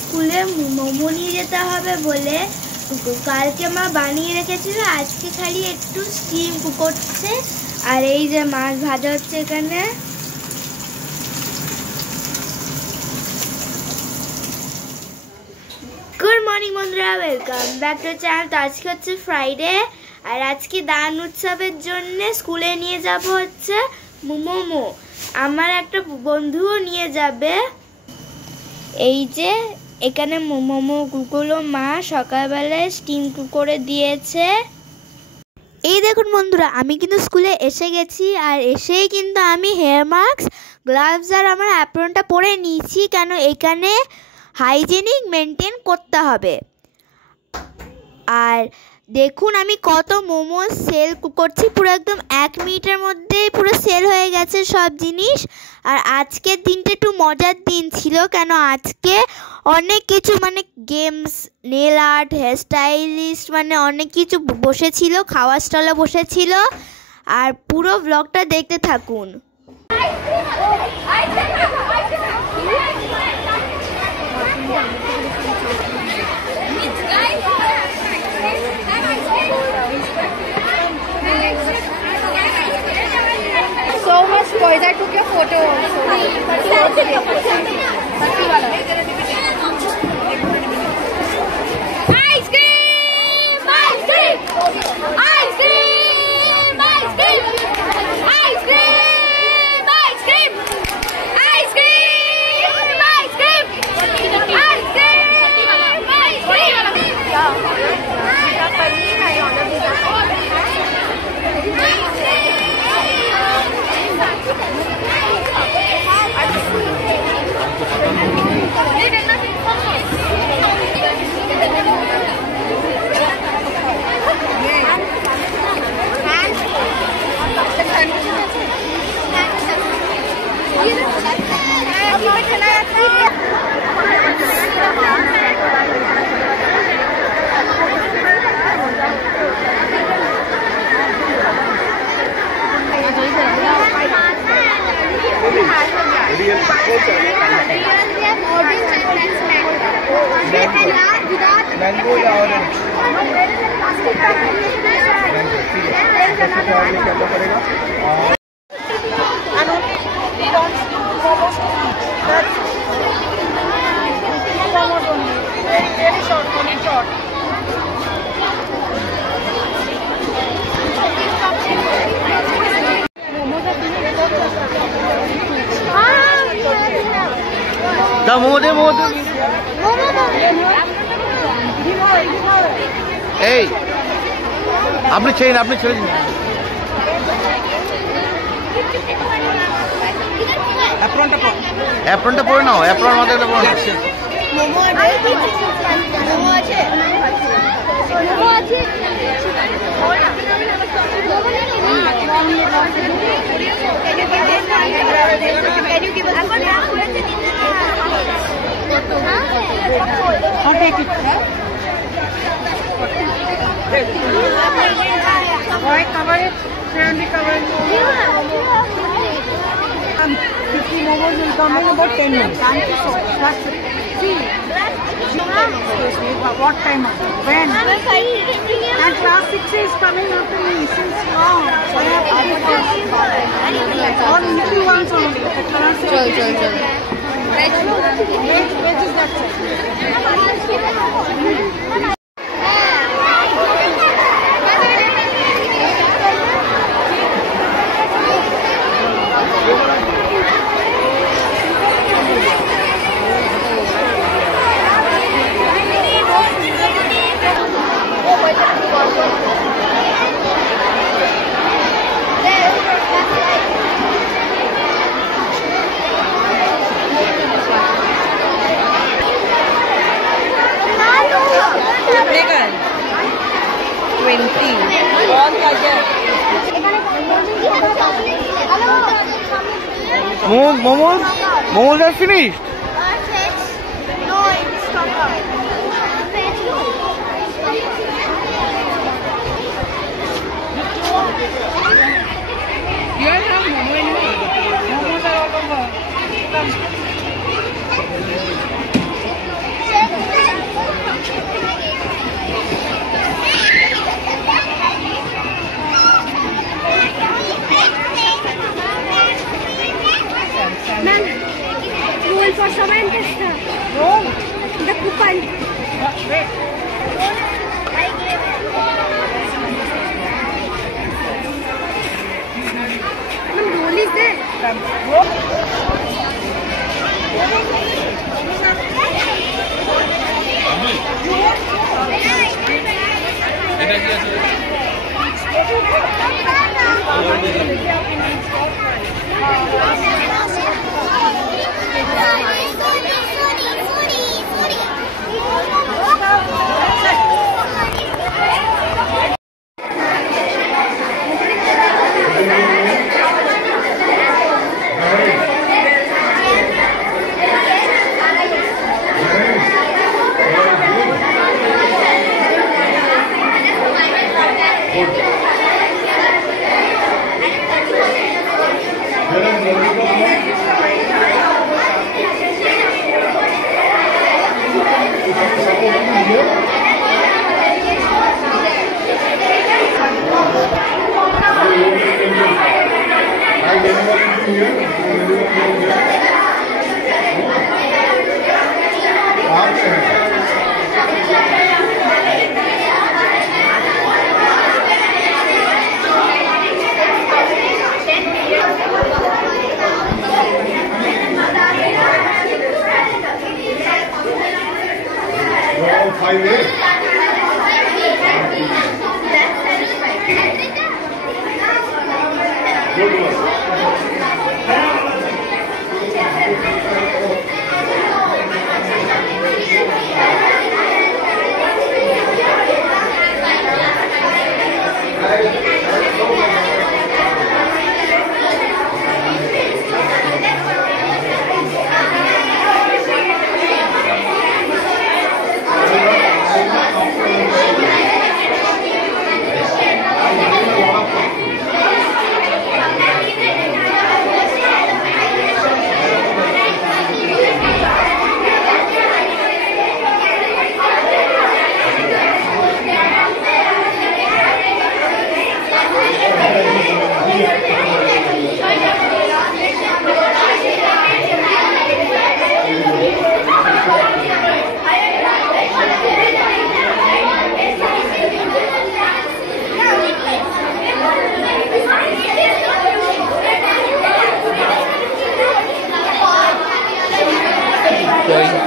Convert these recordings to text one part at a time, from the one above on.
স্কুলে মোমো নিয়ে যেতে হবে বলে কালকে মা বানিয়ে রেখেছিল, আজকে খালি একটু স্টিম করছে। আর এই যে মাছ ভাজা হচ্ছে এখানে। গুড মর্নিং বন্ধুরা, ওয়েলকাম ব্যাক টু চ্যানেল। তো আজকে হচ্ছে ফ্রাইডে, আর আজকে দান উৎসবের জন্য স্কুলে নিয়ে যাব হচ্ছে মোমো। আমার একটা বন্ধুও নিয়ে যাবে। এই যে এখানে মোমোগুলো মা সকালবেলায় স্টিম করে দিয়েছে। এই দেখুন বন্ধুরা, আমি কিন্তু স্কুলে এসে গেছি, আর এসেই কিন্তু আমি হেয়ার মাস্ক, গ্লাভস আর আমার অ্যাপ্রনটা পরে নিয়েছি, কেন এখানে হাইজেনিক মেনটেন করতে হবে। আর দেখুন আমি কত মোমো সেল করছি, পুরো একদম 1 মিনিটের মধ্যেই পুরো সেল হয়ে গেছে সব জিনিস। আর আজকের দিনটা একটু মজার দিন ছিল, কেন আজকে অনেক কিছু মানে games, nail art, hair stylist মানে অনেক কিছু বসেছিল, খাওয়ার স্টলে বসেছিল। আর পুরো ব্লগটা দেখতে থাকুন। So much boys, I took your photo also. Ice cream! Ice cream! Ice cream! Ice cream! Ice cream! Ice cream! Ice cream! Ice cream! Ice mango या ऑरेंज? क्या पड़ेगा? এই আপনি ছেড়ে দিন। অ্যাপ্রনটা পরে নাও, অ্যাপ্রন মাথায় পরে নাও। Why cover it? Can we cover it? 50 momos will come in about 10 minutes. Thank you so much. See, excuse me, what time? When? And class 6 is coming after me since long. I have all little ones only. The class Veg is that side. Momos are finished. No, it's not. You don't have momo anymore. Momos are all over.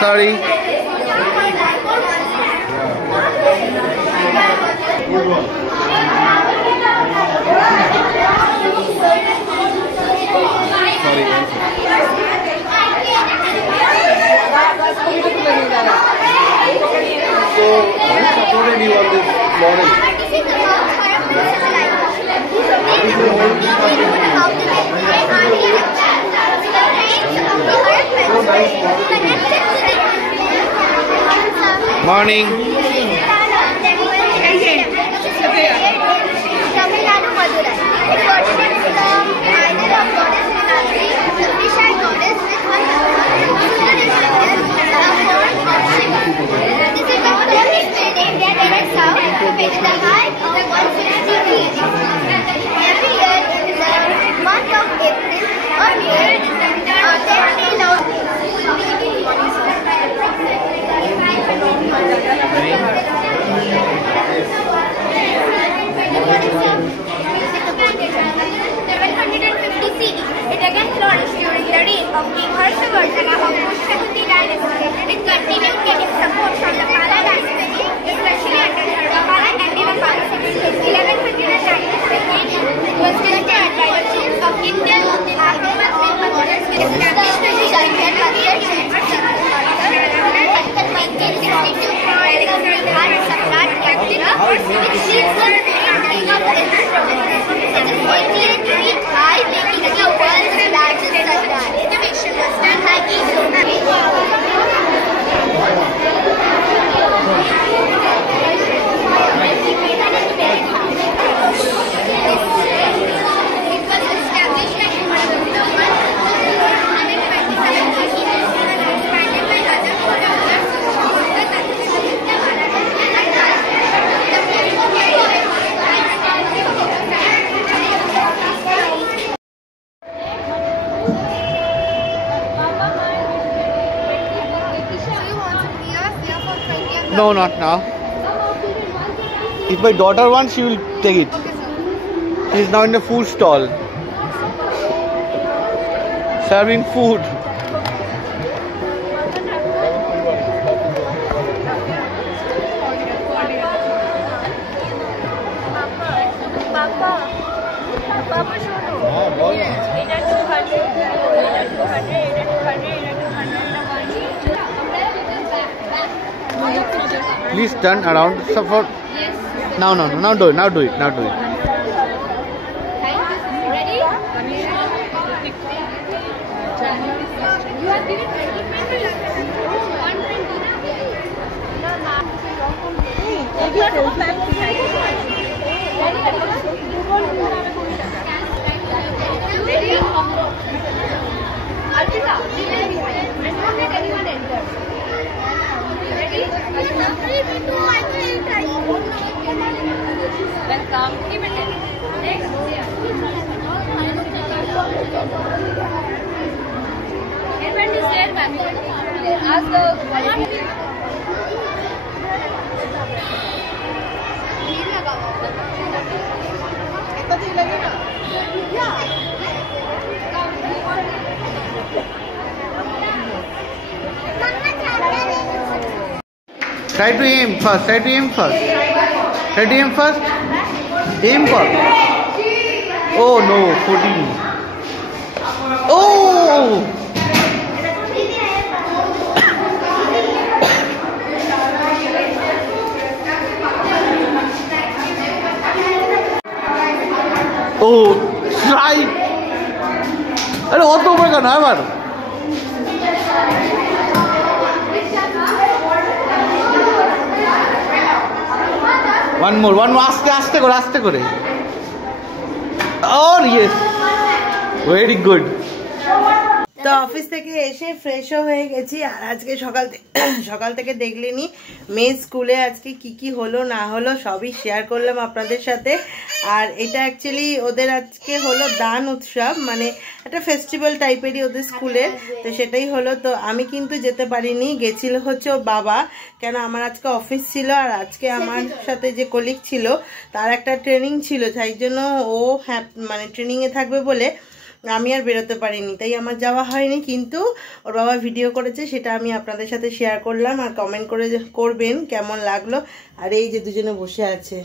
Sorry. So, who supported you on this model? Morning. Tamil Nadu, Madurai. It originates the idol of goddess Meenakshi, the fish-eyed goddess with one This is the oldest building that ever saw with the height of 160 feet. Every year in the month of April or May, 10 day long. It again flourished during the reign of King Harshavardhana of Pushpakuti dynasty. It continued getting support from the Pala dynasty, especially under Dharmapala and Devapala. 1196 was declared by the chiefs of India Ahmed bin Mathura established the Shankar Mandir Samrat Yaktina, which leads the building of this province. It is 88 feet high, making it the world's largest Sardar. Innovation was done by ISRO. It was established at 127 and expanded by other followers. No, not now. If my daughter wants, she will take it. She is now in the food stall, serving food. পাপা পাপা শোনো, এটা 200, এটা 200, এটা 200, এটা 200, এটা 1. Please turn around. So for now, now do it. Now do it. Ready? You are giving Try to aim first. Aim first. Oh no, 14. Oh! Oh, right. अरे और तो ऊपर करना है बार. One more. आस्ते करे. और yes, very good. তো অফিস থেকে এসে ফ্রেশও হয়ে গেছি আর আজকে সকাল থেকে দেখলেনি মেয়ে স্কুলে আজকে কি হলো না হলো সবই শেয়ার করলাম আপনাদের সাথে। আর এটা অ্যাকচুয়ালি ওদের আজকে হলো দান উৎসব, মানে একটা ফেস্টিভ্যাল টাইপেরই ওদের স্কুলে, তো সেটাই হলো। তো আমি কিন্তু যেতে পারিনি, গেছিল হচ্ছে ও বাবা, কেন আমার আজকে অফিস ছিল আর আজকে আমার সাথে যে কলিগ ছিল তার একটা ট্রেনিং ছিল, তাই জন্য ও মানে ট্রেনিংয়ে থাকবে বলে আমি আর বেরোতে পারিনি, তাই আমার যাওয়া হয়নি। কিন্তু ওর বাবা ভিডিও করেছে, সেটা আমি আপনাদের সাথে শেয়ার করলাম। আর কমেন্ট করবেন কেমন লাগলো। আর এই যে দুজনে বসে আছে,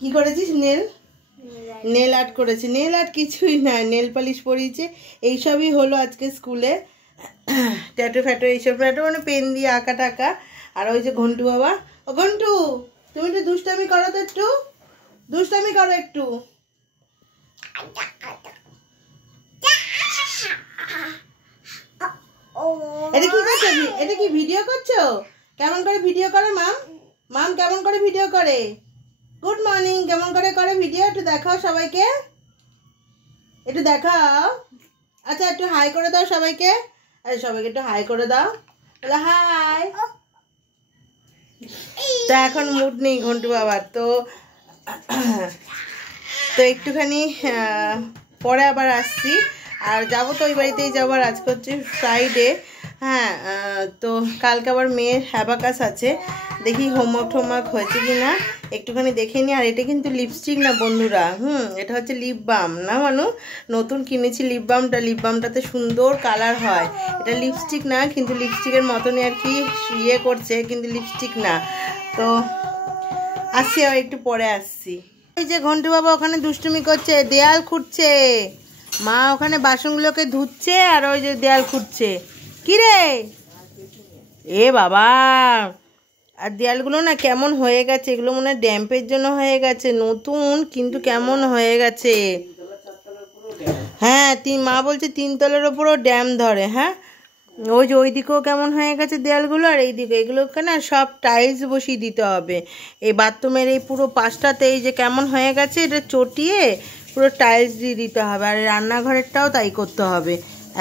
কি করেছিস? নেল আর্ট করেছে। নেল আর্ট কিছুই না, নেল পালিশ পরিয়েছে। এইসবই হলো আজকে স্কুলে, ট্যাটু ফ্যাটু এইসব ফ্যাটু, মানে পেন দিয়ে আঁকা টাকা। আর ওই যে ঘন্টু বাবা, ও ঘন্টু তুমি একটু দুষ্টামি করো, তো একটু দুষ্টামি করো একটু। এটা কি করছো? এটা কি ভিডিও করছো? কেমন করে ভিডিও করে মাম কেমন করে ভিডিও করে? গুড মর্নিং কেমন করে ভিডিও একটু দেখাও সবাইকে, একটু দেখাও। আচ্ছা একটু হাই করে দাও সবাইকে, আরে সবাইকে একটু হাই করে দাও, বলে হাই। তো এখন মুড নেই ঘন্টু বাবার, তো একটুখানি পরে আবার আসছি। আর যাবো তো ওই বাড়িতেই যাবো, আর আজকে হচ্ছে ফ্রাইডে। হ্যাঁ, তো কালকে আবার মেয়ের অ্যাবাকাস আছে, দেখি হোমওয়ার্ক হয়েছে কি না একটুখানি দেখে নি। আর এটা কিন্তু লিপস্টিক না বন্ধুরা, এটা হচ্ছে লিপ বাম না, নতুন কিনেছি লিপ বামটাতে সুন্দর কালার হয়। এটা লিপস্টিক না, কিন্তু লিপস্টিকের মতনই আর কি ইয়ে করছে, কিন্তু লিপস্টিক না। তো আসছি, আর একটু পরে আসছি। ওই যে ঘন্টু বাবা ওখানে দুষ্টুমি করছে, দেয়াল খুঁড়ছে, মা ওখানে বাসনগুলোকে ধুচ্ছে আর ওই যে দেয়াল খুঁড়ছে। কি রে এ বাবা, আর দেয়ালগুলো না কেমন হয়ে গেছে, এগুলো মনে হয় ড্যাম্পের জন্য হয়ে গেছে, নতুন কিন্তু কেমন হয়ে গেছে। হ্যাঁ, মা বলছে 3 তলার ওপরও ড্যাম ধরে। হ্যাঁ, ওই যে ওইদিকেও কেমন হয়ে গেছে দেয়ালগুলো, আর এইদিকে এগুলোকে না সব টাইলস বসিয়ে দিতে হবে। এই বাথরুমের এই পুরো পাশটাতে এই যে কেমন হয়ে গেছে, এটা চটিয়ে পুরো টাইলস দিয়ে দিতে হবে। আর রান্নাঘরেরটাও তাই করতে হবে,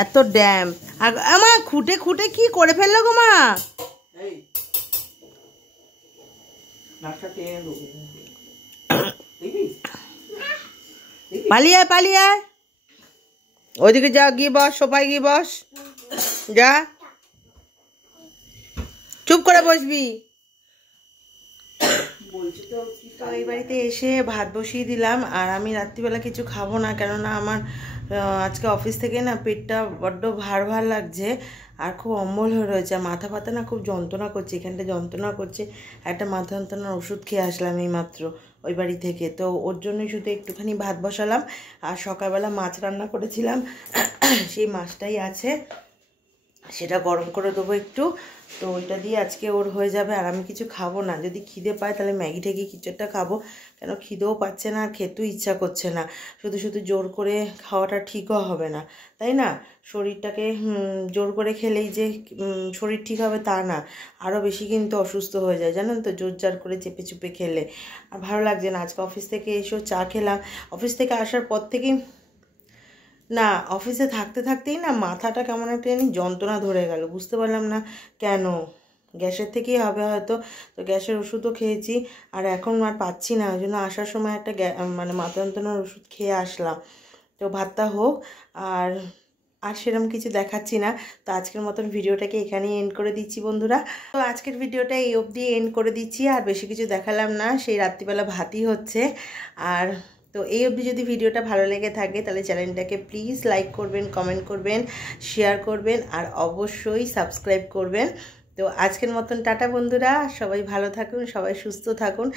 এত ড্যাম। আর আমার খুঁটে কি করে ফেললো গো মা? পালিয়ে ওইদিকে যা, গিয়ে বস, সোফায় গিয়ে বস, যা, চুপ করে বসবি। বলছি তো এই বাড়িতে এসে ভাত বসিয়ে দিলাম। আর আমি রাত্রিবেলা কিছু খাবো না, কেননা আমার আজকে অফিস থেকে না পেটটা বড্ড ভার ভার লাগছে আর খুব অম্বল হয়ে রয়েছে। মাথা ব্যথা না খুব যন্ত্রণা করছে, এখানটা যন্ত্রণা করছে। একটা মাথা যন্ত্রণার ওষুধ খেয়ে আসলাম এই মাত্র ওই বাড়ি থেকে। তো ওর জন্যই শুধু একটুখানি ভাত বসালাম। আর সকালবেলা মাছ রান্না করেছিলাম, সেই মাছটাই আছে, সেটা গরম করে দেবো একটু। তো ওইটা দিয়ে আজকে ওর হয়ে যাবে। আর আমি কিছু খাবো না, যদি খিদে পায় তাহলে ম্যাগি ঠ্যাগি কিছু একটা খাবো, কেন খিদেও পাচ্ছে না আর খেতেও ইচ্ছা করছে না। শুধু শুধু জোর করে খাওয়াটা ঠিকও হবে না, তাই না? শরীরটাকে জোর করে খেলেই যে শরীর ঠিক হবে তা না, আরও বেশি কিন্তু অসুস্থ হয়ে যায়, জানেন তো, জোর জার করে চেপে চুপে খেলে। আর ভালো লাগছে না। আজকে অফিস থেকে এসেও চা খেলাম। অফিস থেকে আসার পর থেকেই না, অফিসে থাকতে থাকতেই না মাথাটা কেমন একটা জানি যন্ত্রণা ধরে গেল, বুঝতে পারলাম না কেন। গ্যাসের থেকেই হবে হয়তো। তো গ্যাসের ওষুধও খেয়েছি, আর এখন আর পাচ্ছি না, ওই জন্য আসার সময় একটা মানে মাথা যন্ত্রণার ওষুধ খেয়ে আসলাম। তো ভাতটা হোক। আর সেরকম কিছু দেখাচ্ছি না। তো আজকের মতন ভিডিওটাকে এখানেই এন্ড করে দিচ্ছি বন্ধুরা। তো আজকের ভিডিওটা এই অবধি এন্ড করে দিচ্ছি, আর বেশি কিছু দেখালাম না। সেই রাত্রিবেলা ভাতই হচ্ছে। আর তো এই অবধি যদি ভিডিওটা ভালো লেগে থাকে তাহলে চ্যানেলটাকে প্লিজ লাইক করবেন, কমেন্ট করবেন, শেয়ার করবেন, আর অবশ্যই সাবস্ক্রাইব করবেন। তো আজকের মতন টাটা বন্ধুরা, সবাই ভালো থাকুন, সবাই সুস্থ থাকুন।